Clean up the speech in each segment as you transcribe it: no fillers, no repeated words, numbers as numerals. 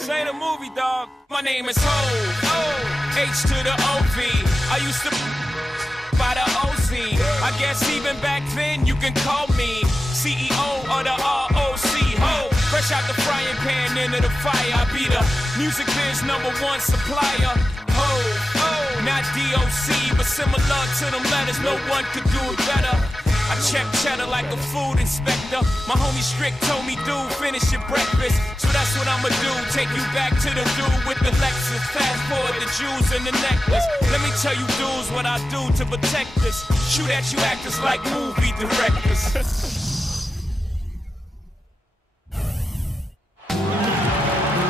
Say the movie, dog. My name is Ho. H to the OV. I used to by the OZ. I guess even back then you can call me CEO of the ROC. Ho. Fresh out the frying pan into the fire. I be the music biz #1 supplier. Ho. Not DOC, but similar to them letters. No one could do it better. I check cheddar like a food inspector. My homie Strick told me, dude, finish your breakfast. So that's what I'ma do, take you back to the dude with the Lexus. Fast forward the jewels and the necklace. Let me tell you dudes what I do to protect this. Shoot at you actors like movie directors.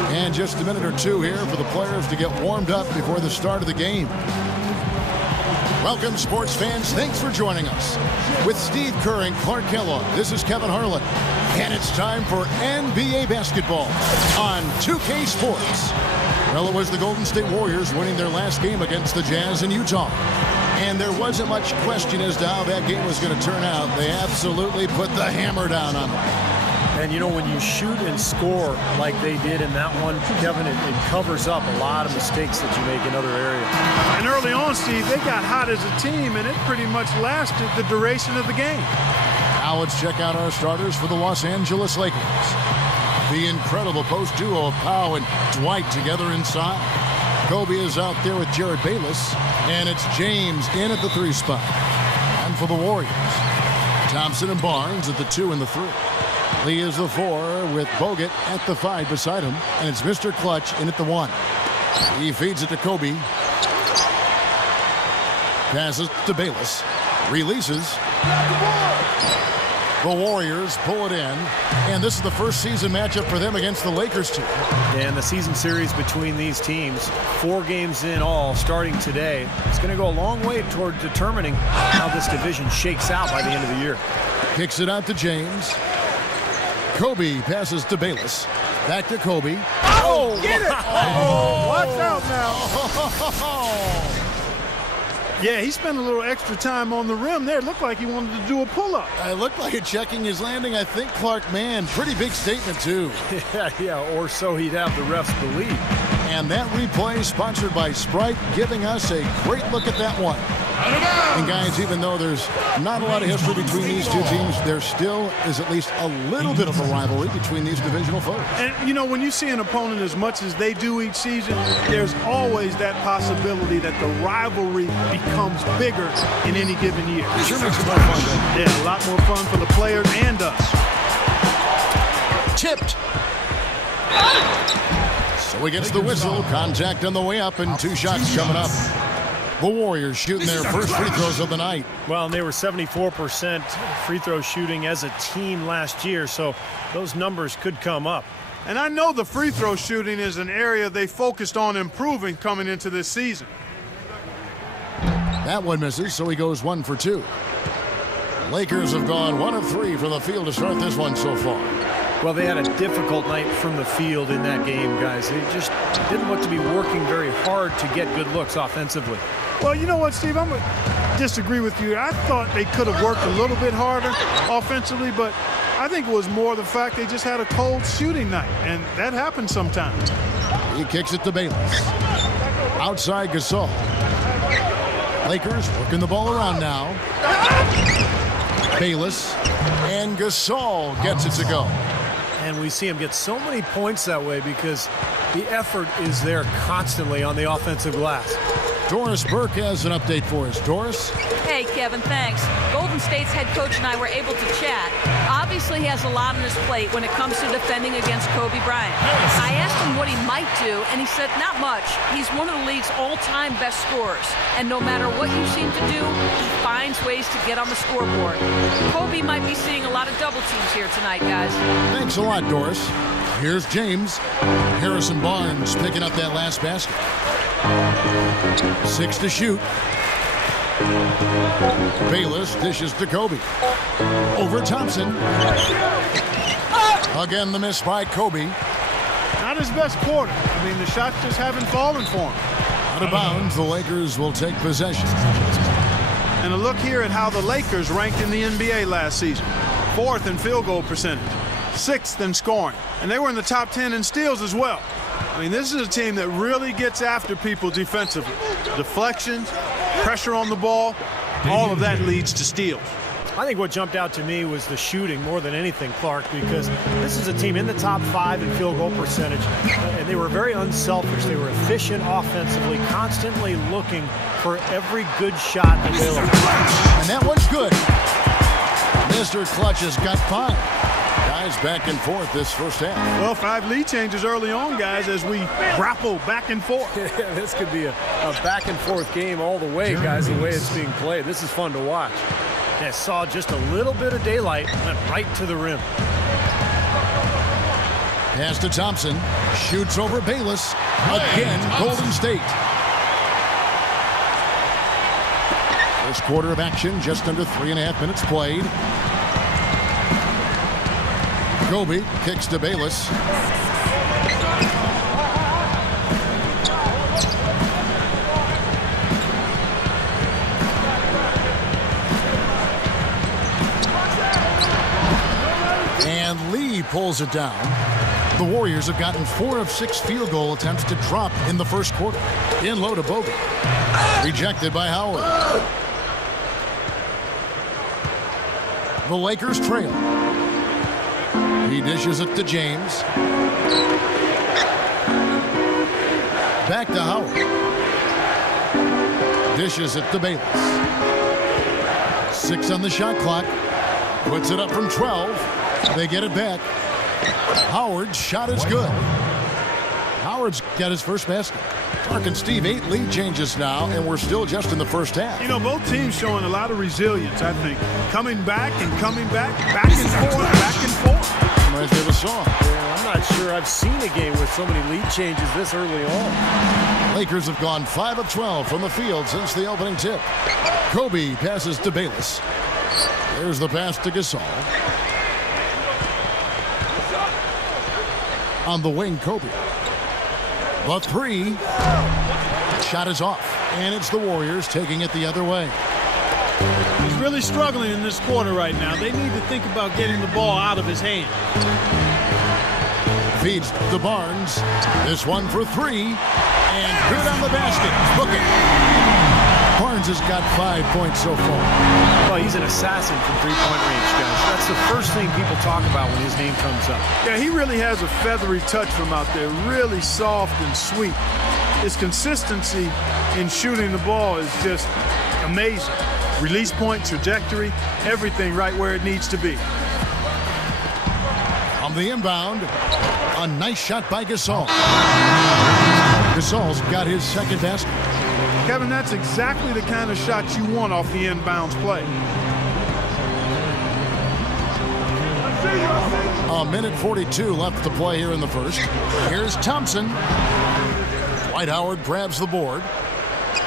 And just a minute or two here for the players to get warmed up before the start of the game. Welcome, sports fans. Thanks for joining us. With Steve Kerr and Clark Kellogg, this is Kevin Harlan. And it's time for NBA basketball on 2K Sports. Well, it was the Golden State Warriors winning their last game against the Jazz in Utah. And there wasn't much question as to how that game was going to turn out. They absolutely put the hammer down on them. And, you know, when you shoot and score like they did in that one, Kevin, it covers up a lot of mistakes that you make in other areas. And early on, Steve, they got hot as a team, and it pretty much lasted the duration of the game. Now let's check out our starters for the Los Angeles Lakers. The incredible post duo of Powell and Dwight together inside. Kobe is out there with Jared Bayless, and it's James in at the 3 spot. And for the Warriors, Thompson and Barnes at the 2 and the 3. Lee is the 4 with Bogut at the 5 beside him, and it's Mr. Clutch in at the 1. He feeds it to Kobe. Passes to Bayless. Releases. The Warriors pull it in, and this is the first season matchup for them against the Lakers team. And the season series between these teams, 4 games in all, starting today. It's going to go a long way toward determining how this division shakes out by the end of the year. Kicks it out to James. Kobe passes to Bayless. Back to Kobe. Oh, get it! Oh, watch out now. Yeah, he spent a little extra time on the rim there. It looked like he wanted to do a pull-up. It looked like it checking his landing. I think Clark, man, pretty big statement, too. Yeah, or so he'd have the refs believe. And that replay sponsored by Sprite, giving us a great look at that one. And guys, even though there's not a lot of history between these two teams, there still is at least a little bit of a rivalry between these divisional foes. And, you know, when you see an opponent as much as they do each season, there's always that possibility that the rivalry becomes bigger in any given year. It sure makes it more fun, though. Yeah, a lot more fun for the players and us. Tipped. So he gets the whistle. Contact on the way up, and 2 shots coming up. The Warriors shooting their first free throws of the night. Well, and they were 74% free throw shooting as a team last year, so those numbers could come up. And I know the free throw shooting is an area they focused on improving coming into this season. That one misses, so he goes 1 for 2. Lakers have gone 1 of 3 from the field to start this one so far. Well, they had a difficult night from the field in that game, guys. They just didn't look to be working very hard to get good looks offensively. Well, you know what, Steve? I'm going to disagree with you. I thought they could have worked a little bit harder offensively, but I think it was more the fact they just had a cold shooting night, and that happens sometimes. He kicks it to Bayless. Outside Gasol. Lakers working the ball around now. Bayless, and Gasol gets it to go. And we see him get so many points that way because the effort is there constantly on the offensive glass. Doris Burke has an update for us. Doris? Hey, Kevin, thanks. Golden State's head coach and I were able to chat. Obviously, he has a lot on his plate when it comes to defending against Kobe Bryant. I asked him what he might do, and he said not much. He's one of the league's all-time best scorers, and no matter what you seem to do, he finds ways to get on the scoreboard. Kobe might be seeing a lot of double teams here tonight, guys. Thanks a lot, Doris. Here's James. Harrison Barnes picking up that last basket. 6 to shoot. Bayless dishes to Kobe. Over Thompson. Again, the miss by Kobe. Not his best quarter. I mean, the shots just haven't fallen for him. Out of bounds, the Lakers will take possession. And a look here at how the Lakers ranked in the NBA last season. 4th in field goal percentage. 6th in scoring. And they were in the top 10 in steals as well. I mean, this is a team that really gets after people defensively. Deflections, pressure on the ball, all of that leads to steals. I think what jumped out to me was the shooting more than anything, Clark, because this is a team in the top 5 in field goal percentage, and they were very unselfish. They were efficient offensively, constantly looking for every good shot available. And that one's good. Mr. Clutch has got 5. Guys back and forth this first half. Well, 5 lead changes early on, guys, as we grapple back and forth. Yeah, this could be a back and forth game all the way, guys, the way it's being played. This is fun to watch. Yeah, saw just a little bit of daylight, went right to the rim. Pass to Thompson. Shoots over Bayless. Again, Golden State. First quarter of action, just under 3.5 minutes played. Kobe kicks to Bayless. And Lee pulls it down. The Warriors have gotten 4 of 6 field goal attempts to drop in the first quarter. In low to Bogut. Rejected by Howard. The Lakers trail. He dishes it to James. Back to Howard. Dishes it to Bayless. 6 on the shot clock. Puts it up from 12. They get it back. Howard's shot is good. Howard's got his first basket. Clark and Steve, 8 lead changes now, and we're still just in the first half. You know, both teams showing a lot of resilience, I think. Coming back and coming back and forth, back and forth. Reminds me of a song. Yeah, I'm not sure I've seen a game with so many lead changes this early on. Lakers have gone 5 of 12 from the field since the opening tip. Kobe passes to Bayless. There's the pass to Gasol. On the wing, Kobe. The 3. Shot is off. And it's the Warriors taking it the other way. He's really struggling in this quarter right now. They need to think about getting the ball out of his hand. Feeds to Barnes. This one for 3. And good on the basket. Booking. Barnes has got 5 points so far. Well, he's an assassin from three-point range, guys. That's the first thing people talk about when his name comes up. Yeah, he really has a feathery touch from out there. Really soft and sweet. His consistency in shooting the ball is just amazing. Release point, trajectory, everything right where it needs to be. On the inbound, a nice shot by Gasol. Gasol's got his second basket. Kevin, that's exactly the kind of shot you want off the inbounds play. A minute 42 left to play here in the first. Here's Thompson. Dwight Howard grabs the board.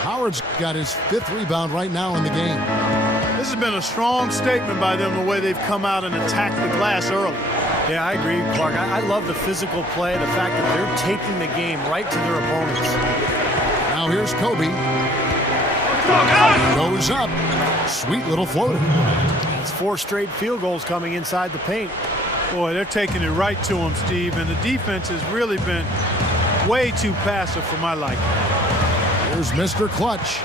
Howard's got his 5th rebound right now in the game. This has been a strong statement by them, the way they've come out and attacked the glass early. Yeah, I agree, Clark. I love the physical play, the fact that they're taking the game right to their opponents. Now here's Kobe. Goes up. Sweet little floater. It's 4 straight field goals coming inside the paint. Boy, they're taking it right to him, Steve, and the defense has really been way too passive for my liking. Here's Mr. Clutch.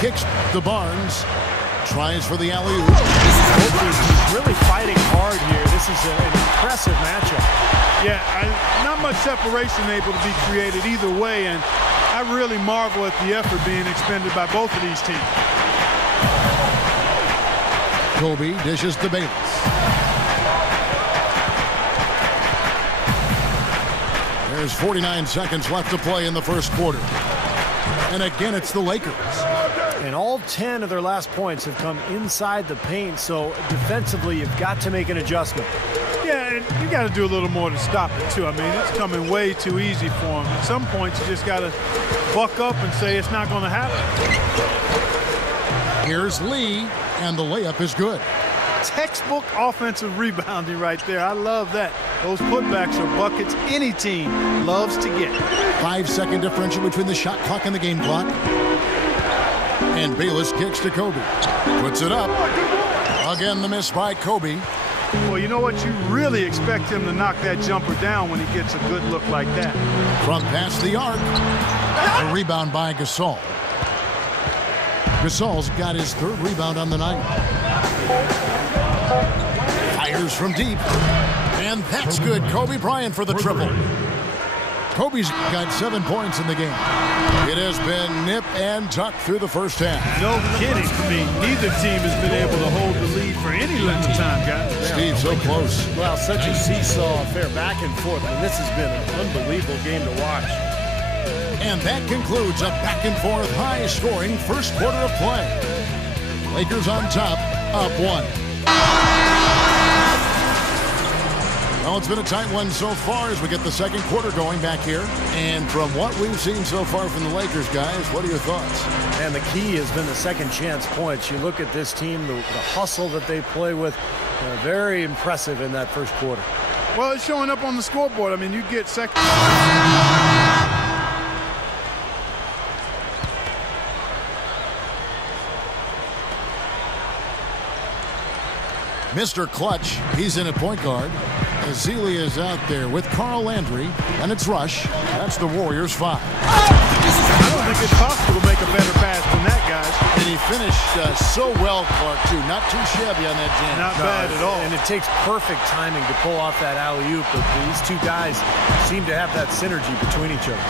Kicks to Barnes. Tries for the alley-oop. He's really fighting hard here. This is an impressive matchup. Yeah, not much separation able to be created either way, and I really marvel at the effort being expended by both of these teams. Kobe dishes to Bayless. There's 49 seconds left to play in the first quarter. And again, it's the Lakers. And all 10 of their last points have come inside the paint, so defensively, you've got to make an adjustment. Yeah, and you got to do a little more to stop it, too. I mean, it's coming way too easy for them. At some points, you just got to buck up and say it's not going to happen. Here's Lee, and the layup is good. Textbook offensive rebounding right there. I love that. Those putbacks are buckets any team loves to get. 5-second differential between the shot clock and the game clock. And Bayless kicks to Kobe. Puts it up. Again, the miss by Kobe. Well, you know what? You really expect him to knock that jumper down when he gets a good look like that. From past the arc. A rebound by Gasol. Gasol's got his 3rd rebound on the night. Fires from deep. And that's good. Kobe Bryant for the triple. Kobe's got 7 points in the game. It has been nip and tuck through the first half. No kidding. I mean, neither team has been able to hold the lead for any length of time, guys. Steve, so close. Well, such a seesaw affair, back and forth. I mean, this has been an unbelievable game to watch. And that concludes a back-and-forth, high-scoring first quarter of play. Lakers on top, up 1. Well, it's been a tight one so far as we get the second quarter going back here. And from what we've seen so far from the Lakers, guys, what are your thoughts? And the key has been the second chance points. You look at this team, the hustle that they play with, very impressive in that first quarter. Well, it's showing up on the scoreboard. I mean, you get second. Mr. Clutch, he's in at point guard. Ezeli is out there with Carl Landry, and it's Rush. That's the Warriors 5. I don't think it's possible to make a better pass than that, guys. And he finished so well, Clark, too. Not too shabby on that jam. Not bad at all. And it takes perfect timing to pull off that alley-oop, but these two guys seem to have that synergy between each other.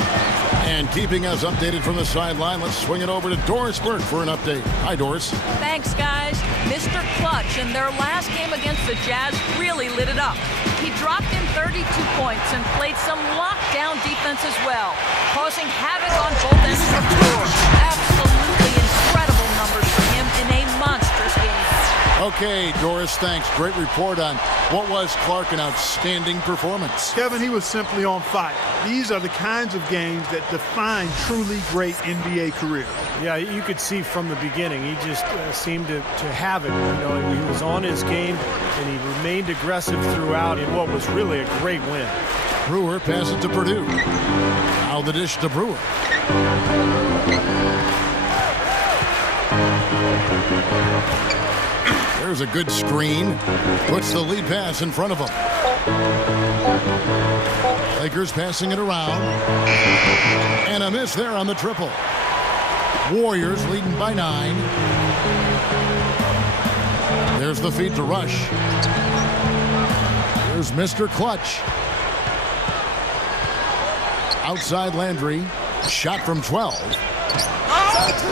And keeping us updated from the sideline, let's swing it over to Doris Burke for an update. Hi, Doris. Thanks, guys. Mr. Clutch in their last game against the Jazz really lit it up. He dropped in 32 points and played some lockdown defense as well, causing havoc on both ends of the floor. Absolutely incredible numbers for him in a monstrous game. Okay, Doris, thanks. Great report on what was, Clark, an outstanding performance. Kevin, he was simply on fire. These are the kinds of games that define truly great NBA careers. Yeah, you could see from the beginning, he just seemed to have it. You know, he was on his game, and he remained aggressive throughout in what was really a great win. Brewer passes it to Purdue. Now the dish to Brewer. There's a good screen. Puts the lead pass in front of him. Lakers passing it around. And a miss there on the triple. Warriors leading by 9. There's the feed to Rush. Here's Mr. Clutch. Outside Landry. Shot from 12.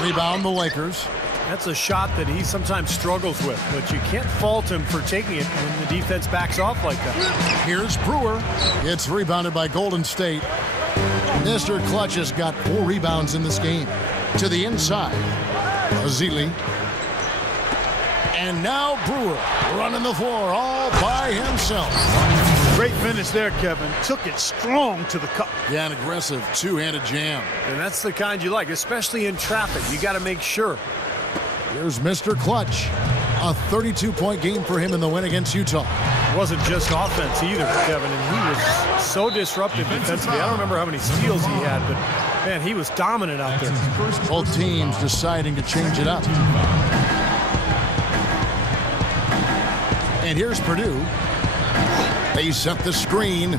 Rebound the Lakers. That's a shot that he sometimes struggles with, but you can't fault him for taking it when the defense backs off like that. Here's Brewer. It's rebounded by Golden State. Mr. Clutch has got 4 rebounds in this game. To the inside. Ezeli. And now Brewer running the floor all by himself. Great finish there, Kevin. Took it strong to the cup. Yeah, an aggressive two-handed jam. And that's the kind you like, especially in traffic. You got to make sure. Here's Mr. Clutch. A 32-point game for him in the win against Utah. It wasn't just offense either, Kevin, and he was so disruptive defensively. I don't remember how many steals he had, but, man, he was dominant out there. Both teams deciding to change it up. And here's Purdue. They set the screen.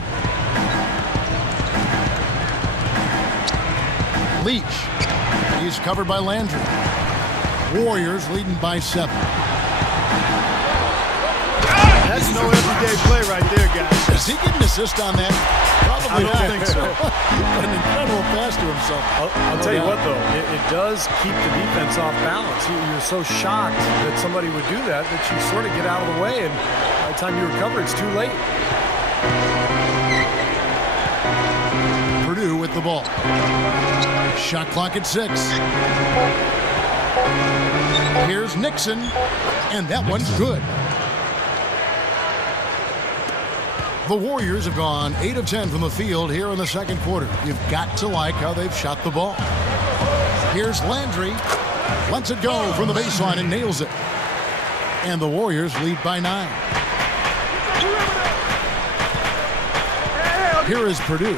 Leach. He's covered by Landry. Warriors leading by 7. That's no everyday play right there, guys. Is he getting an assist on that? Probably I don't think so. An incredible pass to himself. I'll tell you what, though, it does keep the defense off balance. You're so shocked that somebody would do that you sort of get out of the way, and by the time you recover, it's too late. Purdue with the ball. Shot clock at 6. Here's Nixon, and that one's good. The Warriors have gone 8 of 10 from the field here in the second quarter. You've got to like how they've shot the ball. Here's Landry. Lets it go from the baseline and nails it. And the Warriors lead by 9. Here is Purdue.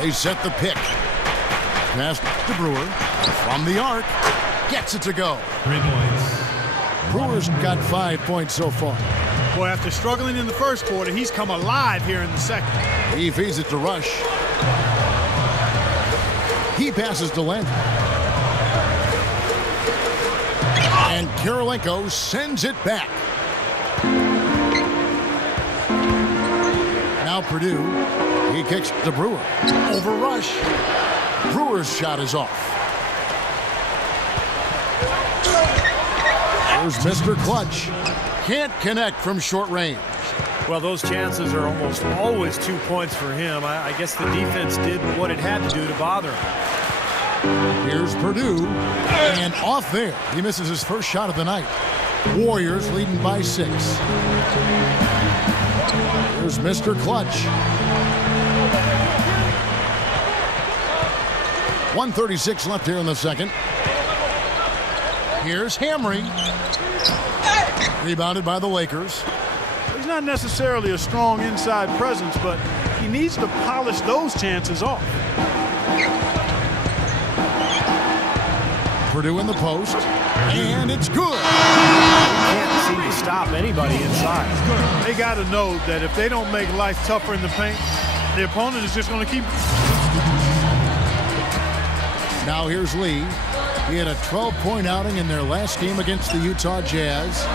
They set the pick. Pass to Brewer. From the arc. Gets it to go. 3 points. Brewers got 5 points so far. Boy, after struggling in the first quarter, he's come alive here in the second. He feeds it to Rush. He passes to Landry. And Kirilenko sends it back. Now Purdue. He kicks to Brewer. Over Rush. Brewer's shot is off. Here's Mr. Clutch. Can't connect from short range. Well, those chances are almost always 2 points for him. I guess the defense did what it had to do to bother him. Here's Purdue. And off there. He misses his first shot of the night. Warriors leading by 6. Here's Mr. Clutch. 1:36 left here in the second. Here's Hamry. Rebounded by the Lakers. He's not necessarily a strong inside presence, but he needs to polish those chances off. Purdue in the post. And it's good. Can't seem to stop anybody inside. They got to know that if they don't make life tougher in the paint, the opponent is just going to keep. Now here's Lee. He had a 12-point outing in their last game against the Utah Jazz.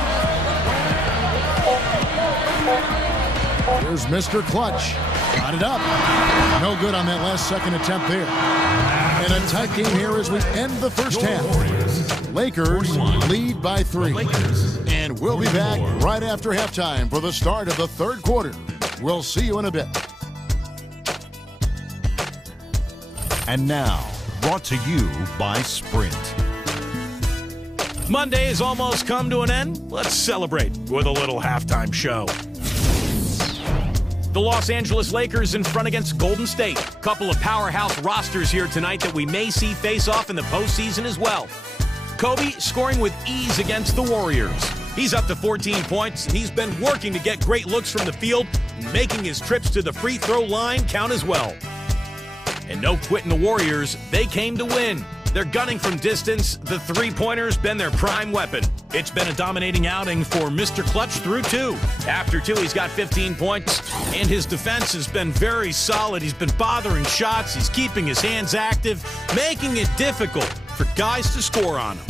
Here's Mr. Clutch. Got it up. No good on that last second attempt there. And a tight game here as we end the first half. Lakers lead by 3. And we'll be back right after halftime for the start of the third quarter. We'll see you in a bit. And now, brought to you by Sprint. Monday has almost come to an end. Let's celebrate with a little halftime show. The Los Angeles Lakers in front against Golden State. Couple of powerhouse rosters here tonight that we may see face off in the postseason as well. Kobe scoring with ease against the Warriors. He's up to 14 points, and he's been working to get great looks from the field, making his trips to the free throw line count as well. And no quitting the Warriors, they came to win. They're gunning from distance. The three-pointer's been their prime weapon. It's been a dominating outing for Mr. Clutch through 2. After 2, he's got 15 points, and his defense has been very solid. He's been bothering shots. He's keeping his hands active, making it difficult for guys to score on him.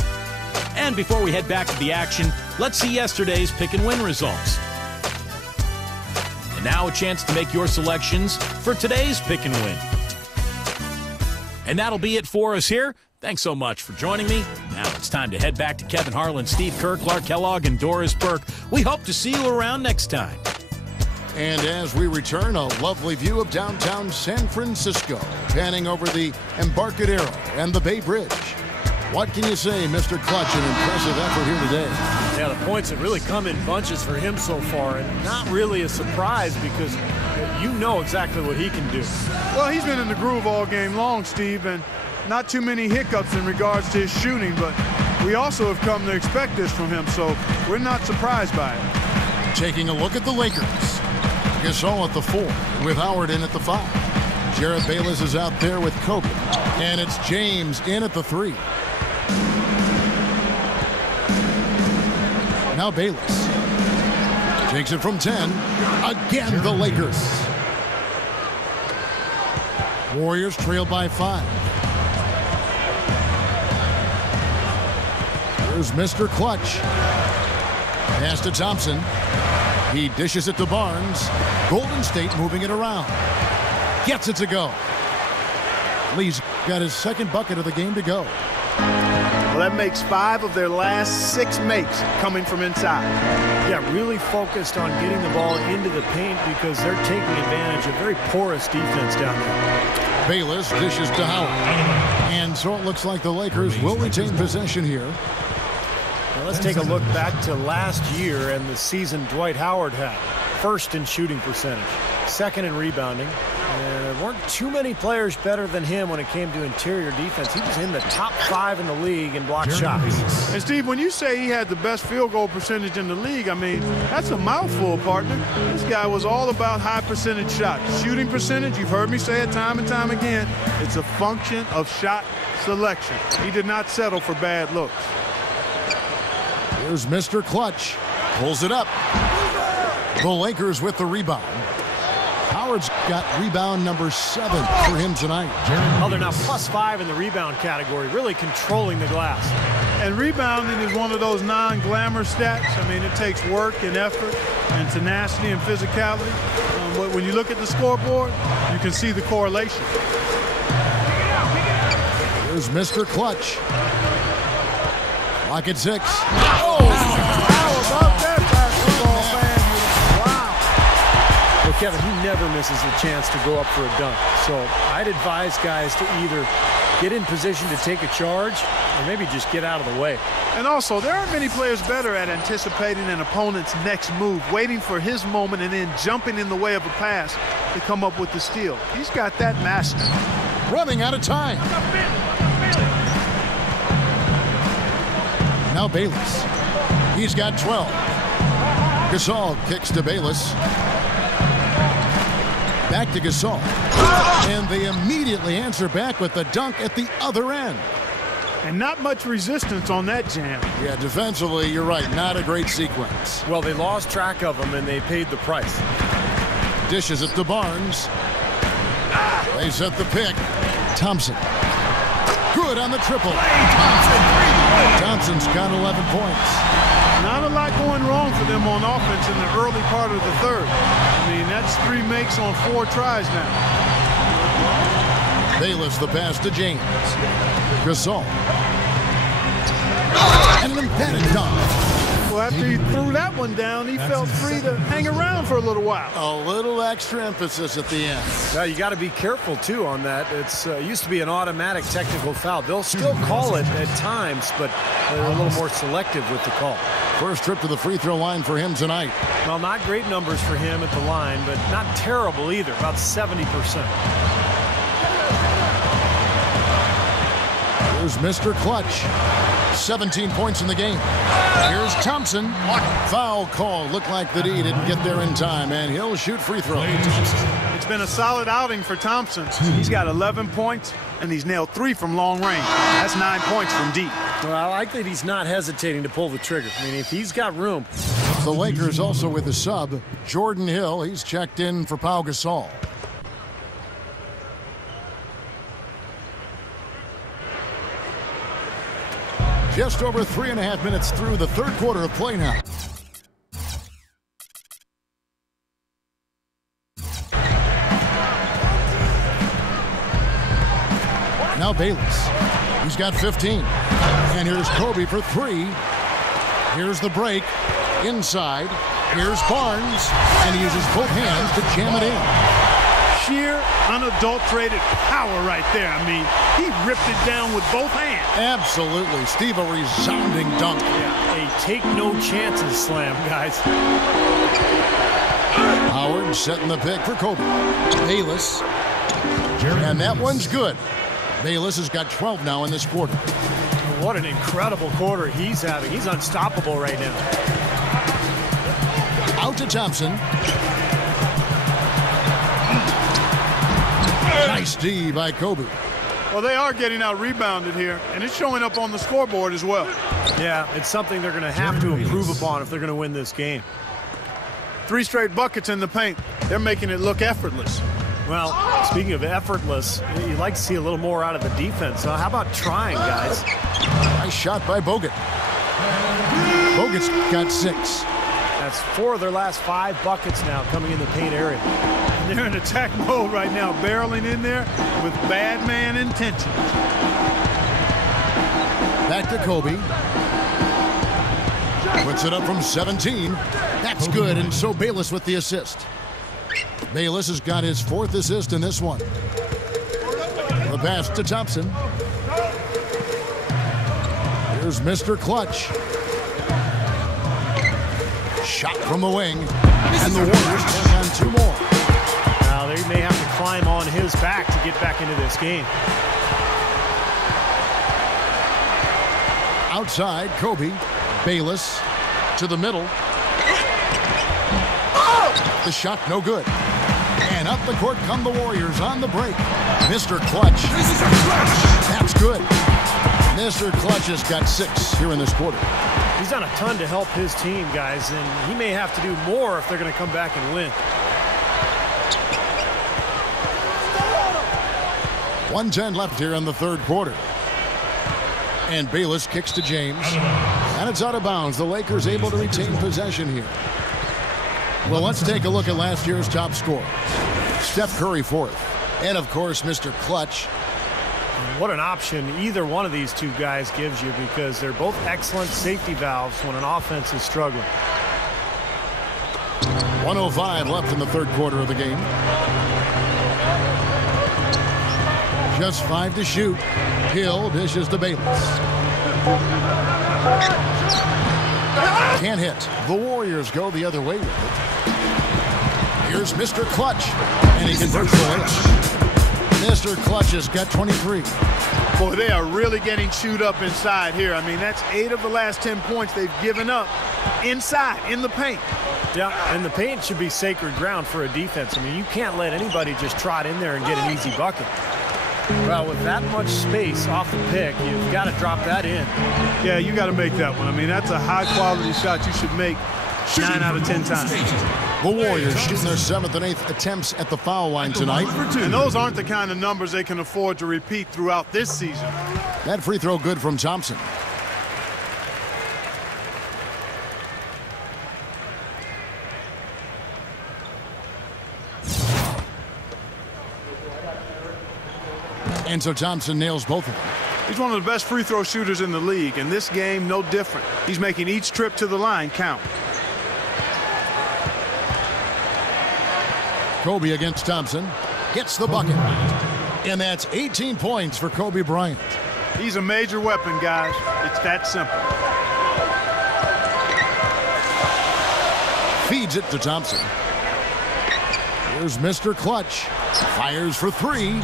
And before we head back to the action, let's see yesterday's pick and win results. And now a chance to make your selections for today's pick and win. And that'll be it for us here. Thanks so much for joining me. Now it's time to head back to Kevin Harlan, Steve Kerr, Clark Kellogg, and Doris Burke. We hope to see you around next time. And as we return, a lovely view of downtown San Francisco, panning over the Embarcadero and the Bay Bridge. What can you say, Mr. Clutch? An impressive effort here today. Yeah, the points have really come in bunches for him so far, and not really a surprise because you know exactly what he can do. Well, he's been in the groove all game long, Steve, and not too many hiccups in regards to his shooting, but we also have come to expect this from him, so we're not surprised by it. Taking a look at the Lakers. Gasol at the 4, with Howard in at the 5. Jared Bayless is out there with Kobe, and it's James in at the 3. Now Bayless takes it from 10. Again, the Lakers. Warriors trail by 5. Here's Mr. Clutch. Pass to Thompson. He dishes it to Barnes. Golden State moving it around. Gets it to go. Lee's got his second bucket of the game to go. Well, that makes 5 of their last 6 makes coming from inside. Yeah, really focused on getting the ball into the paint because they're taking advantage of very porous defense down there. Bayless dishes to Howard. And so it looks like the Lakers will retain possession here. Now let's take a look back to last year and the season Dwight Howard had. First in shooting percentage, second in rebounding. And there weren't too many players better than him when it came to interior defense. He was in the top 5 in the league in block shots. And Steve, when you say he had the best field goal percentage in the league, I mean, that's a mouthful, partner. This guy was all about high percentage shots. Shooting percentage, you've heard me say it time and time again, it's a function of shot selection. He did not settle for bad looks. Here's Mr. Clutch. Pulls it up. The Lakers with the rebound. Howard's got rebound number 7 for him tonight. Well, they're now +5 in the rebound category, really controlling the glass. And rebounding is one of those non-glamour stats. I mean, it takes work and effort and tenacity and physicality. But when you look at the scoreboard, you can see the correlation. Here's Mr. Clutch. Lock at 6. Oh, how about that basketball fan? Wow. Well, Kevin, he never misses a chance to go up for a dunk. So I'd advise guys to either get in position to take a charge or maybe just get out of the way. And also, there aren't many players better at anticipating an opponent's next move, waiting for his moment and then jumping in the way of a pass to come up with the steal. He's got that mastered. Running out of time. Now Bayless. He's got 12. Gasol kicks to Bayless. Back to Gasol. And they immediately answer back with the dunk at the other end. And not much resistance on that jam. Yeah, defensively, you're right. Not a great sequence. Well, they lost track of him, and they paid the price. Dishes it to Barnes. They set the pick. Thompson. Good on the triple. Thompson's got 11 points. Not a lot going wrong for them on offense in the early part of the third. I mean, that's 3 makes on 4 tries now. Bayless the pass to James. Gasol. And an emphatic dunk. Well, after he threw that one down, he felt free to hang around for a little while. A little extra emphasis at the end. Now, you got to be careful, too, on that. It's used to be an automatic technical foul. They'll still call it at times, but they're a little more selective with the call. First trip to the free throw line for him tonight. Well, not great numbers for him at the line, but not terrible either, about 70%. Here's Mr. Clutch. 17 points in the game. Here's Thompson. Foul call. Looked like the D didn't get there in time, and he'll shoot free throws. It's been a solid outing for Thompson. He's got 11 points, and he's nailed 3 from long range. That's 9 points from deep. Well, I like that he's not hesitating to pull the trigger. I mean, if he's got room. The Lakers also with a sub. Jordan Hill. He's checked in for Pau Gasol. Just over 3.5 minutes through the third quarter of play now. Now Bayless. He's got 15. And here's Kobe for 3. Here's the break. Inside. Here's Barnes. And he uses both hands to jam it in. Sheer, unadulterated power right there. I mean, he ripped it down with both hands. Absolutely. Steve, a resounding dunk. Yeah, a take-no-chances slam, guys. Howard setting the pick for Kobe. Bayless. And that one's good. Bayless has got 12 now in this quarter. What an incredible quarter he's having. He's unstoppable right now. Out to Thompson. Nice D by Kobe. Well, they are getting out rebounded here, and it's showing up on the scoreboard as well. Yeah, it's something they're going to have to improve upon if they're going to win this game. 3 straight buckets in the paint. They're making it look effortless. Well, speaking of effortless, you'd like to see a little more out of the defense. How about trying, guys? Nice shot by Bogut. Bogut's got 6. That's 4 of their last 5 buckets now coming in the paint area. And they're in attack mode right now, barreling in there with bad man intentions. Back to Kobe. Puts it up from 17. That's good, and so Bayless with the assist. Bayless has got his 4th assist in this one. The pass to Thompson. Here's Mr. Clutch. Shot from the wing, and the Warriors take on 2 more. Now they may have to climb on his back to get back into this game. Outside, Kobe. Bayless to the middle. The shot no good. And up the court come the Warriors on the break. Mr. Clutch. That's good. Mr. Clutch has got 6 here in this quarter. He's done a ton to help his team, guys, and he may have to do more if they're going to come back and win. 1:10 left here in the third quarter. And Bayless kicks to James. And it's out of bounds. The Lakers able to retain possession here. Well, let's take a look at last year's top scorer. Steph Curry fourth. And, of course, Mr. Clutch. What an option either one of these two guys gives you, because they're both excellent safety valves when an offense is struggling. 1:05 left in the third quarter of the game. Just 5 to shoot. Hill dishes to Bayless. Can't hit. The Warriors go the other way with it. Here's Mr. Clutch. And he converts the layup. Mr. Clutch has got 23. Boy, they are really getting chewed up inside here. I mean, that's 8 of the last 10 points they've given up inside, in the paint. Yeah, and the paint should be sacred ground for a defense. I mean, you can't let anybody just trot in there and get an easy bucket. Well, with that much space off the pick, you've got to drop that in. Yeah, you got to make that one. I mean, that's a high-quality shot you should make 9 out of 10 times. The Warriors shooting their 7th and 8th attempts at the foul line tonight. And those aren't the kind of numbers they can afford to repeat throughout this season. That free throw good from Thompson. And so Thompson nails both of them. He's one of the best free throw shooters in the league, and this game, no different. He's making each trip to the line count. Kobe against Thompson. Gets the bucket. And that's 18 points for Kobe Bryant. He's a major weapon, guys. It's that simple. Feeds it to Thompson. Here's Mr. Clutch. Fires for 3.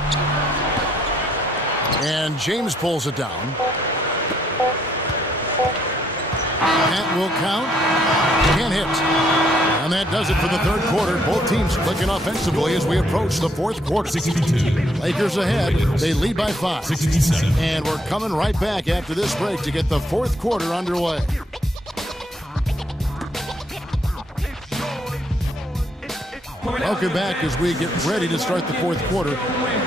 And James pulls it down. That will count. Can't hit. And that does it for the third quarter. Both teams clicking offensively as we approach the fourth quarter. 62. Lakers ahead. They lead by 5. 67. And we're coming right back after this break to get the fourth quarter underway. Welcome back as we get ready to start the fourth quarter.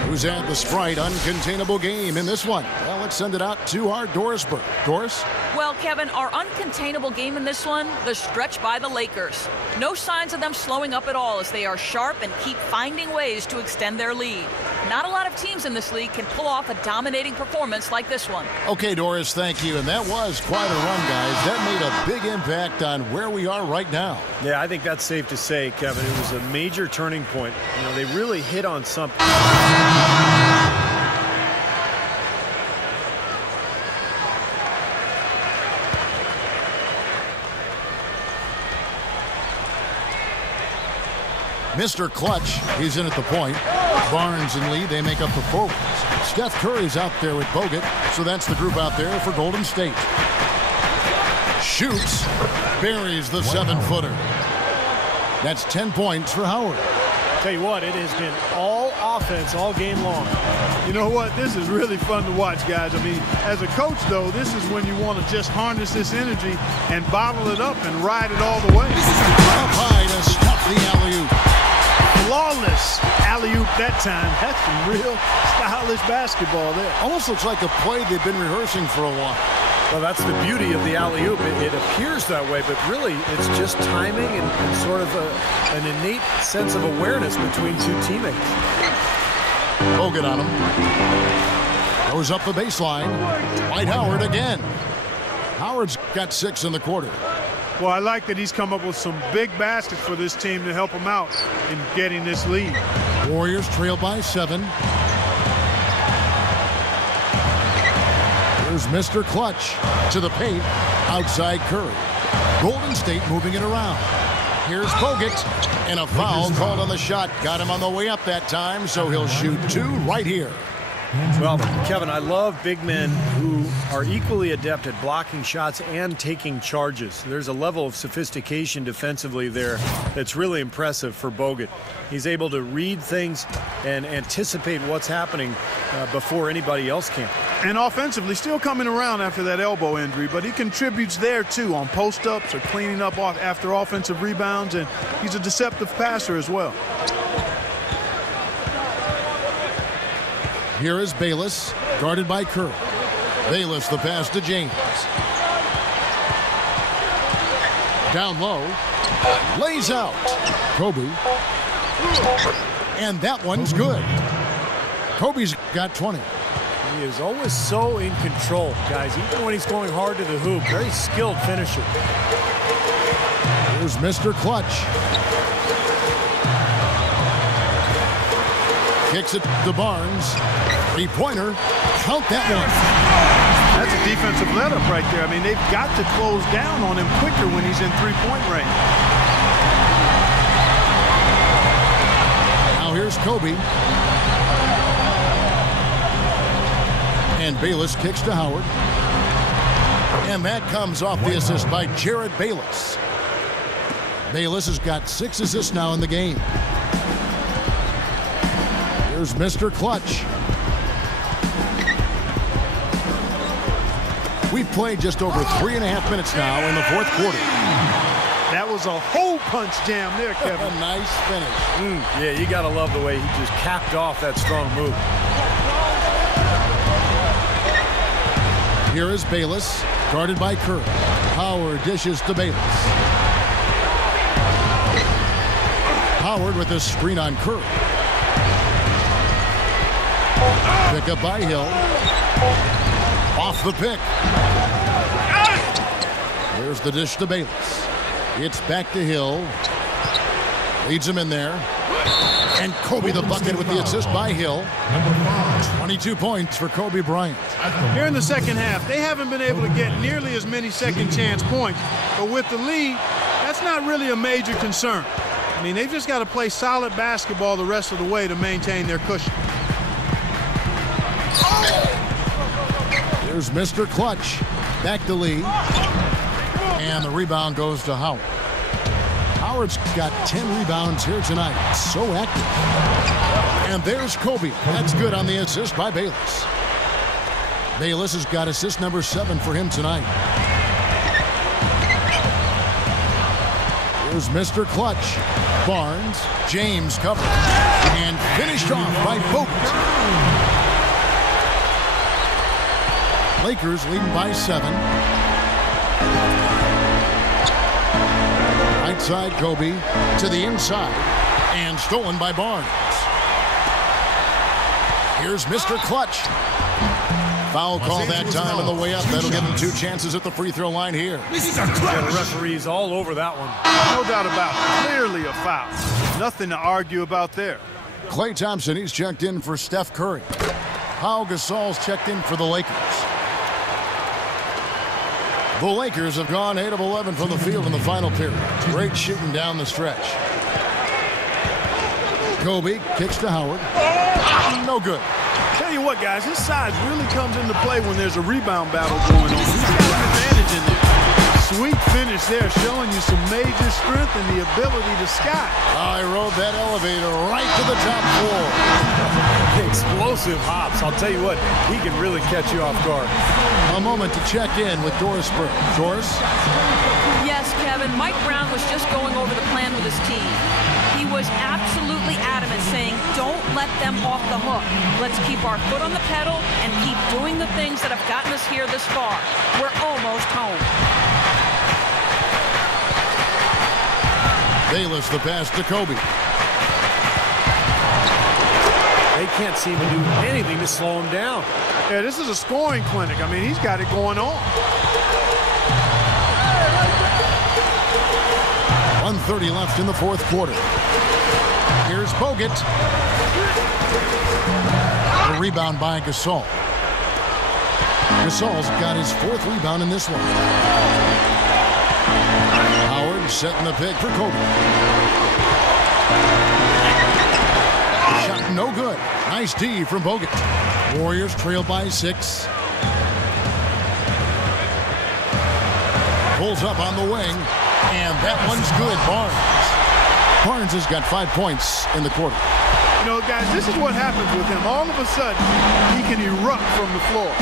Who's at the Sprite uncontainable game in this one? Well, let's send it out to our Doris Burke. Doris? Well, Kevin, our uncontainable game in this one, the stretch by the Lakers. No signs of them slowing up at all as they are sharp and keep finding ways to extend their lead. Not a lot of teams in this league can pull off a dominating performance like this one. Okay, Doris, thank you. And that was quite a run, guys. That made a big impact on where we are right now. Yeah, I think that's safe to say, Kevin. It was a major turning point. You know, they really hit on something. Mr. Clutch, he's in at the point. Barnes and Lee, they make up the forwards. Steph Curry's out there with Bogut, so that's the group out there for Golden State. Shoots, buries the 7-footer. That's 10 points for Howard. Tell you what, it has been all offense all game long. You know what? This is really fun to watch, guys. I mean, as a coach, though, this is when you want to just harness this energy and bottle it up and ride it all the way. Up high to stop the alley-oop. Flawless alley-oop that time. That's some real stylish basketball there. Almost looks like a play they've been rehearsing for a while. Well, that's the beauty of the alley-oop. It appears that way, but really it's just timing and sort of an innate sense of awareness between two teammates. Bogut on him. Goes up the baseline. Dwight Howard again. Howard's got 6 in the quarter. Well, I like that he's come up with some big baskets for this team to help him out in getting this lead. Warriors trail by 7. Here's Mr. Clutch to the paint. Outside Curry. Golden State moving it around. Here's Bogut. And a foul called on the shot. Got him on the way up that time, so he'll shoot 2 right here. Well, Kevin, I love big men who are equally adept at blocking shots and taking charges. There's a level of sophistication defensively there that's really impressive for Bogut. He's able to read things and anticipate what's happening before anybody else can. And offensively, still coming around after that elbow injury, but he contributes there too on post-ups or cleaning up after offensive rebounds, and he's a deceptive passer as well. Here is Bayless, guarded by Kerr. Bayless, the pass to James. Down low, lays out. Kobe. And that one's good. Kobe's got 20. He is always so in control, guys, even when he's going hard to the hoop. Very skilled finisher. Here's Mr. Clutch. Kicks it to Barnes. Three-pointer. Count that one. That's a defensive let-up right there. I mean, they've got to close down on him quicker when he's in three-point range. Now here's Kobe. And Bayless kicks to Howard. And that comes off the assist by Jared Bayless. Bayless has got 6 assists now in the game. Here's Mr. Clutch. We've played just over 3.5 minutes now in the fourth quarter. That was a hole punch jam there, Kevin. A nice finish. Yeah, you got to love the way he just capped off that strong move. Here is Bayless, guarded by Kerr. Howard dishes to Bayless. Howard with a screen on Kerr. Pick up by Hill. Off the pick. There's the dish to Bayless. It's back to Hill. Leads him in there. And Kobe the bucket with the assist by Hill. 22 points for Kobe Bryant. Here in the second half, they haven't been able to get nearly as many second chance points. But with the lead, that's not really a major concern. I mean, they've just got to play solid basketball the rest of the way to maintain their cushion. Here's Mr. Clutch. Back to Lee. And the rebound goes to Howard. Howard's got 10 rebounds here tonight. So active. And there's Kobe. That's good on the assist by Bayless. Bayless has got assist number 7 for him tonight. Here's Mr. Clutch. Barnes. James covered. And finished off by Bogut. Lakers leading by 7. Right side, Kobe to the inside. And stolen by Barnes. Here's Mr. Clutch. Foul call that time on the way up. That'll give him 2 chances at the free throw line here. Yeah, the referee's all over that one. No doubt about it. Clearly a foul. Nothing to argue about there. Klay Thompson, he's checked in for Steph Curry. Pau Gasol's checked in for the Lakers. The Lakers have gone 8 of 11 from the field in the final period. Great shooting down the stretch. Kobe kicks to Howard. No good. Tell you what, guys, his size really comes into play when there's a rebound battle going on. He's got an advantage in there. Sweet finish there, showing you some major strength and the ability to sky. I rode that elevator right to the top floor. Explosive hops. I'll tell you what, he can really catch you off guard. A moment to check in with Doris Burke. Doris? Yes, Kevin, Mike Brown was just going over the plan with his team. He was absolutely adamant, saying, don't let them off the hook. Let's keep our foot on the pedal and keep doing the things that have gotten us here this far. We're almost home. Bayless the pass to Kobe. They can't seem to do anything to slow him down. Yeah, this is a scoring clinic. I mean, he's got it going on. 1:30 left in the fourth quarter. Here's Bogut. The rebound by Gasol. Gasol's got his 4th rebound in this one. Howard setting the pick for Kobe. Shot no good. Nice D from Bogut. Warriors trail by 6. Pulls up on the wing, and that one's good. Barnes has got 5 points in the quarter. You know, guys, this is what happens with him. All of a sudden, he can erupt from the floor.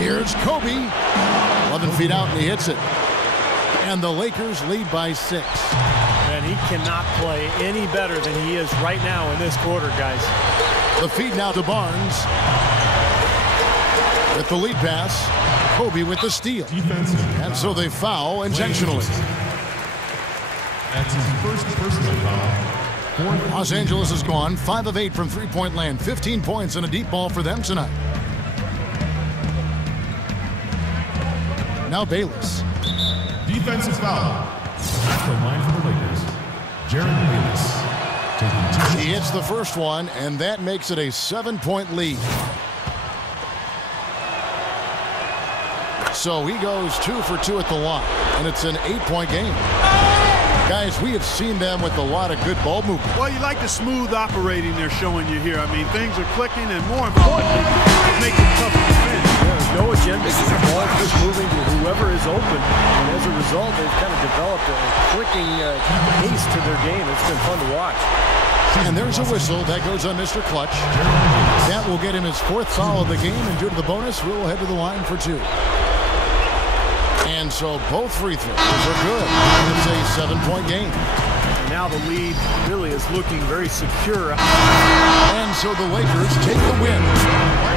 Here's Kobe. 11 feet out, and he hits it. And the Lakers lead by 6. And he cannot play any better than he is right now in this quarter, guys. The feed now to Barnes. With the lead pass, Kobe with the steal. And so they foul intentionally. That's his first personal foul. Los Angeles has gone 5 of 8 from three-point land. 15 points and a deep ball for them tonight. Now Bayless. Defensive foul. At the line for the Lakers, Jared Bayless. He hits the first one, and that makes it a 7-point lead. So he goes 2 for 2 at the line, and it's an 8-point game. Guys, we have seen them with a lot of good ball movement. Well, you like the smooth operating they're showing you here. I mean, things are clicking, and more importantly, it makes it tough to defend. There's no agenda. The ball just moving to whoever is open. And as a result, they've kind of developed a clicking pace to their game. It's been fun to watch. And there's a whistle that goes on Mr. Clutch. That will get him his 4th foul of the game, and due to the bonus, we'll head to the line for 2. And so both free throws are good. It's a 7-point game. And now the lead really is looking very secure. And so the Lakers take the win.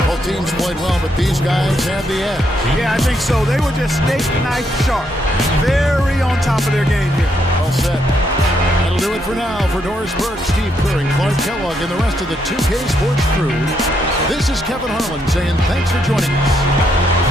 Both teams played well, but these guys had the edge. Yeah, I think so. They were just snake knife sharp. Very on top of their game here. Well said. That'll do it for now. For Doris Burke, Steve Kerr, and Clark Kellogg, and the rest of the 2K Sports crew, this is Kevin Harlan saying thanks for joining us.